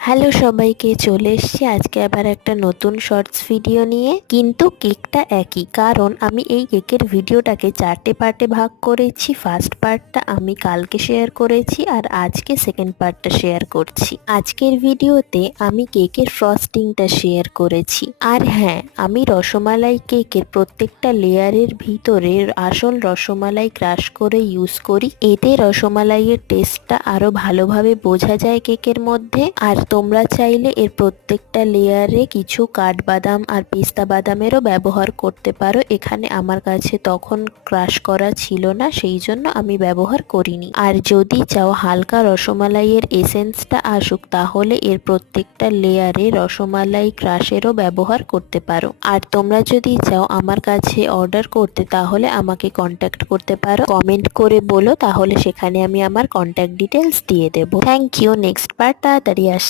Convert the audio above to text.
Hello সবাইকে, চলে এসেছি আজকে আবার একটা নতুন শর্টস ভিডিও নিয়ে। কিন্তু কেকটা একই, কারণ আমি এই কেকের ভিডিওটাকে 4টে পার্টে ভাগ করেছি। ফার্স্ট পার্টটা আমি কালকে শেয়ার করেছি আর আজকে সেকেন্ড পার্টটা শেয়ার করছি। আজকের ভিডিওতে আমি কেকের ফ্রস্টিংটা শেয়ার করেছি। আর হ্যাঁ, আমি রসমালাই কেকের প্রত্যেকটা লেয়ারের ভিতরে আসল রসমালাই ক্রাশ করে ইউজ করি। এতে রসমালাইয়ের টেস্টটা আরো ভালোভাবে বোঝা যায় কেকের মধ্যে। আর তোমরা চাইলে এর প্রত্যেকটা লেয়ারে কিছু কাঠবাদাম আর পেস্তা বাদামেরও ব্যবহার করতে পারো। এখানে আমার কাছে তখন ক্রাশ করা ছিল না, সেই জন্য আমি ব্যবহার করিনি। আর যদি চাও হালকা রসমালাইয়ের এসেন্সটা আসুক, তাহলে এর প্রত্যেকটা লেয়ারে রসমালাই ক্রাশেরও ব্যবহার করতে পারো। আর তোমরা যদি চাও আমার কাছে অর্ডার করতে, তাহলে আমাকে কন্ট্যাক্ট করতে পারো, কমেন্ট করে বলো, তাহলে সেখানে আমি আমার কন্ট্যাক্ট ডিটেলস দিয়ে দেবো। Thank you. নেক্সট পার্ট তাড়াতাড়ি আসছে।